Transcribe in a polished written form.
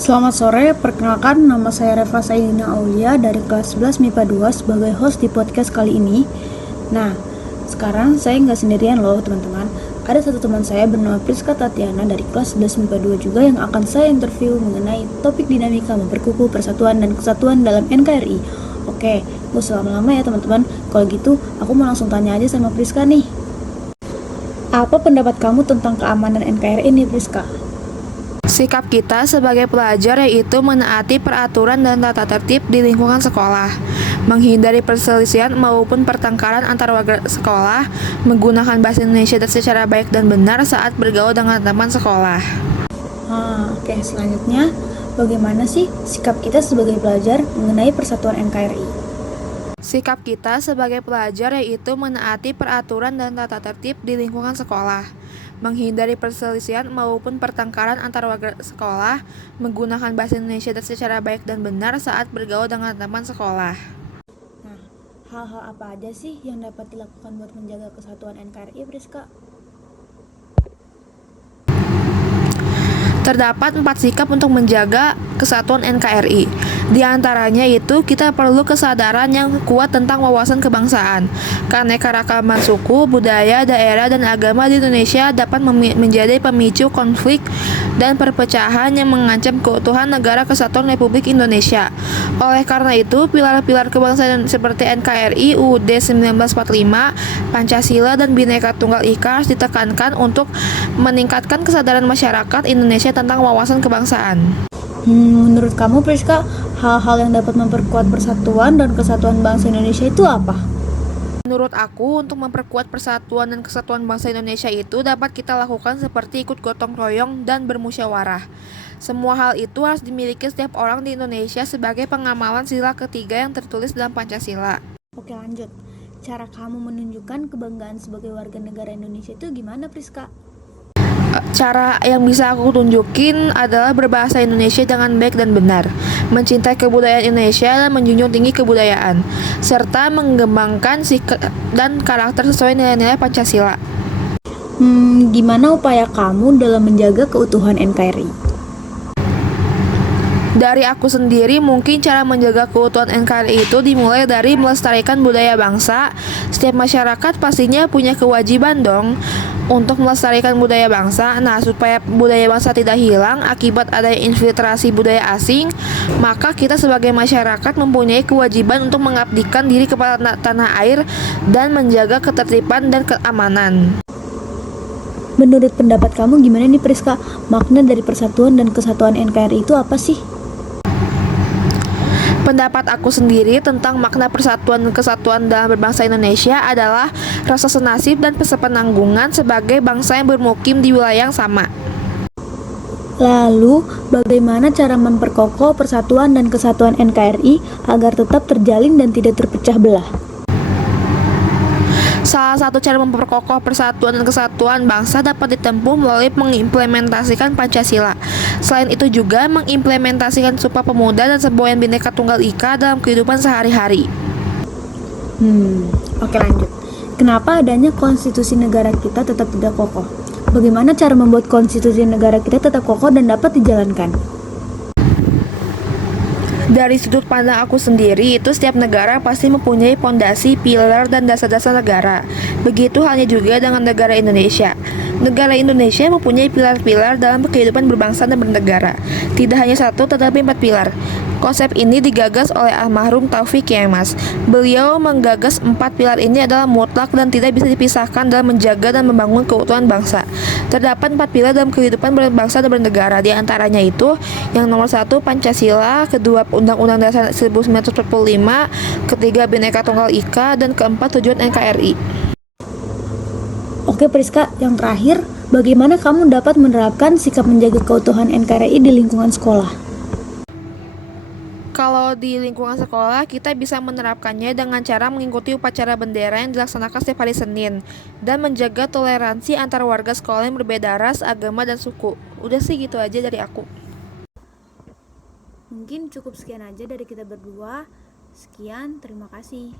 Selamat sore, perkenalkan nama saya Reva Saidina Aulia dari kelas 11 MIPA 2 sebagai host di podcast kali ini. Nah, sekarang saya nggak sendirian loh teman-teman. Ada satu teman saya bernama Priska Tatiana dari kelas 11 MIPA 2 juga yang akan saya interview mengenai topik dinamika memperkukuh persatuan dan kesatuan dalam NKRI. Oke, gak usah lama-lama ya teman-teman. Kalau gitu, aku mau langsung tanya aja sama Priska nih. Apa pendapat kamu tentang keamanan NKRI nih Priska? Sikap kita sebagai pelajar yaitu menaati peraturan dan tata tertib di lingkungan sekolah, menghindari perselisihan maupun pertengkaran antar warga sekolah, menggunakan bahasa Indonesia secara baik dan benar saat bergaul dengan teman sekolah. Oke, selanjutnya, bagaimana sih sikap kita sebagai pelajar mengenai persatuan NKRI? Sikap kita sebagai pelajar yaitu menaati peraturan dan tata tertib di lingkungan sekolah, menghindari perselisihan maupun pertengkaran antar warga sekolah, menggunakan bahasa Indonesia secara baik dan benar saat bergaul dengan teman sekolah. Nah, hal-hal apa aja sih yang dapat dilakukan buat menjaga kesatuan NKRI, Priska? Terdapat 4 sikap untuk menjaga kesatuan NKRI. Di antaranya itu kita perlu kesadaran yang kuat tentang wawasan kebangsaan. Keanekaragaman suku, budaya, daerah, dan agama di Indonesia dapat menjadi pemicu konflik dan perpecahan yang mengancam keutuhan negara kesatuan Republik Indonesia. Oleh karena itu, pilar-pilar kebangsaan seperti NKRI, UUD 1945, Pancasila, dan Bhinneka Tunggal Ika harus ditekankan untuk meningkatkan kesadaran masyarakat Indonesia tentang wawasan kebangsaan. Menurut kamu, Priska, hal-hal yang dapat memperkuat persatuan dan kesatuan bangsa Indonesia itu apa? Menurut aku, untuk memperkuat persatuan dan kesatuan bangsa Indonesia itu dapat kita lakukan seperti ikut gotong royong dan bermusyawarah. Semua hal itu harus dimiliki setiap orang di Indonesia sebagai pengamalan sila ketiga yang tertulis dalam Pancasila. Oke, lanjut. Cara kamu menunjukkan kebanggaan sebagai warga negara Indonesia itu gimana, Priska? Cara yang bisa aku tunjukin adalah berbahasa Indonesia dengan baik dan benar, mencintai kebudayaan Indonesia dan menjunjung tinggi kebudayaan, serta mengembangkan sikap dan karakter sesuai nilai-nilai Pancasila. Gimana upaya kamu dalam menjaga keutuhan NKRI? Dari aku sendiri, mungkin cara menjaga keutuhan NKRI itu dimulai dari melestarikan budaya bangsa. Setiap masyarakat pastinya punya kewajiban dong untuk melestarikan budaya bangsa. Nah, supaya budaya bangsa tidak hilang akibat adanya infiltrasi budaya asing, maka kita sebagai masyarakat mempunyai kewajiban untuk mengabdikan diri kepada tanah air dan menjaga ketertiban dan keamanan. Menurut pendapat kamu gimana nih Priska? Makna dari persatuan dan kesatuan NKRI itu apa sih? Pendapat aku sendiri tentang makna persatuan dan kesatuan dalam berbangsa Indonesia adalah rasa senasib dan sepenanggungan sebagai bangsa yang bermukim di wilayah yang sama. Lalu, bagaimana cara memperkokoh persatuan dan kesatuan NKRI agar tetap terjalin dan tidak terpecah belah? Salah satu cara memperkokoh persatuan dan kesatuan bangsa dapat ditempuh melalui mengimplementasikan Pancasila. Selain itu juga mengimplementasikan Sumpah Pemuda dan semboyan Bhinneka Tunggal Ika dalam kehidupan sehari-hari. Oke, lanjut. Kenapa adanya konstitusi negara kita tetap tidak kokoh? Bagaimana cara membuat konstitusi negara kita tetap kokoh dan dapat dijalankan? Dari sudut pandang aku sendiri, itu setiap negara pasti mempunyai pondasi, pilar, dan dasar-dasar negara. Begitu halnya juga dengan negara Indonesia. Negara Indonesia mempunyai pilar-pilar dalam kehidupan berbangsa dan bernegara. Tidak hanya satu, tetapi 4 pilar. Konsep ini digagas oleh almarhum Taufik Kemas. Beliau menggagas 4 pilar ini adalah mutlak dan tidak bisa dipisahkan dalam menjaga dan membangun keutuhan bangsa. Terdapat 4 pilar dalam kehidupan berbangsa dan bernegara. Di antaranya itu, yang nomor 1 Pancasila, kedua Undang-Undang Dasar 1945, ketiga Bhinneka Tunggal Ika, dan keempat tujuan NKRI. Oke Priska, yang terakhir, bagaimana kamu dapat menerapkan sikap menjaga keutuhan NKRI di lingkungan sekolah? Kalau di lingkungan sekolah, kita bisa menerapkannya dengan cara mengikuti upacara bendera yang dilaksanakan setiap hari Senin dan menjaga toleransi antar warga sekolah yang berbeda ras, agama, dan suku. Udah sih gitu aja dari aku. Mungkin cukup sekian aja dari kita berdua. Sekian, terima kasih.